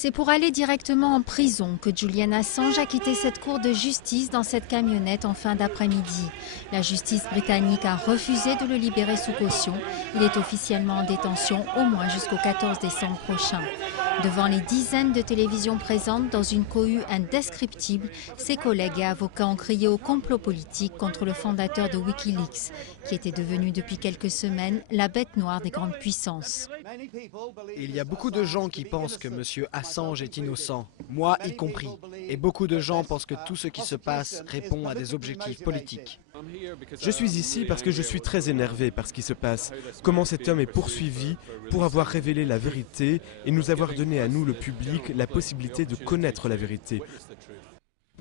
C'est pour aller directement en prison que Julian Assange a quitté cette cour de justice dans cette camionnette en fin d'après-midi. La justice britannique a refusé de le libérer sous caution. Il est officiellement en détention au moins jusqu'au 14 décembre prochain. Devant les dizaines de télévisions présentes dans une cohue indescriptible, ses collègues et avocats ont crié au complot politique contre le fondateur de Wikileaks, qui était devenu depuis quelques semaines la bête noire des grandes puissances. Il y a beaucoup de gens qui pensent que M. Assange est innocent, moi y compris. Et beaucoup de gens pensent que tout ce qui se passe répond à des objectifs politiques. Je suis ici parce que je suis très énervé par ce qui se passe. Comment cet homme est poursuivi pour avoir révélé la vérité et nous avoir donné à nous, le public, la possibilité de connaître la vérité.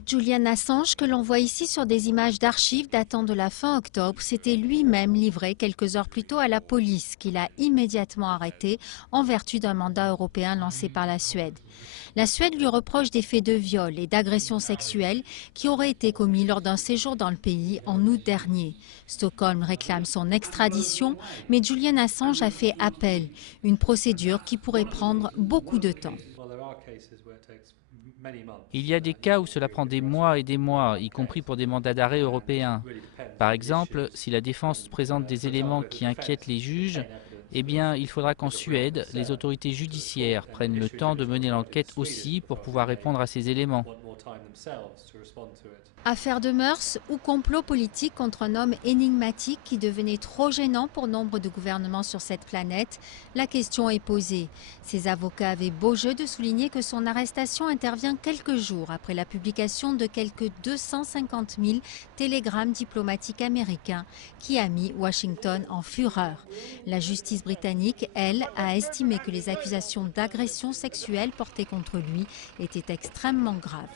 Julian Assange, que l'on voit ici sur des images d'archives datant de la fin octobre, s'était lui-même livré quelques heures plus tôt à la police, qui l'a immédiatement arrêté en vertu d'un mandat européen lancé par la Suède. La Suède lui reproche des faits de viol et d'agression sexuelle qui auraient été commis lors d'un séjour dans le pays en août dernier. Stockholm réclame son extradition, mais Julian Assange a fait appel, une procédure qui pourrait prendre beaucoup de temps. Il y a des cas où cela prend des mois et des mois, y compris pour des mandats d'arrêt européens. Par exemple, si la défense présente des éléments qui inquiètent les juges, eh bien, il faudra qu'en Suède, les autorités judiciaires prennent le temps de mener l'enquête aussi pour pouvoir répondre à ces éléments. Affaire de mœurs ou complot politique contre un homme énigmatique qui devenait trop gênant pour nombre de gouvernements sur cette planète, la question est posée. Ses avocats avaient beau jeu de souligner que son arrestation intervient quelques jours après la publication de quelques 250 000 télégrammes diplomatiques américains qui a mis Washington en fureur. La justice britannique, elle, a estimé que les accusations d'agression sexuelle portées contre lui étaient extrêmement graves.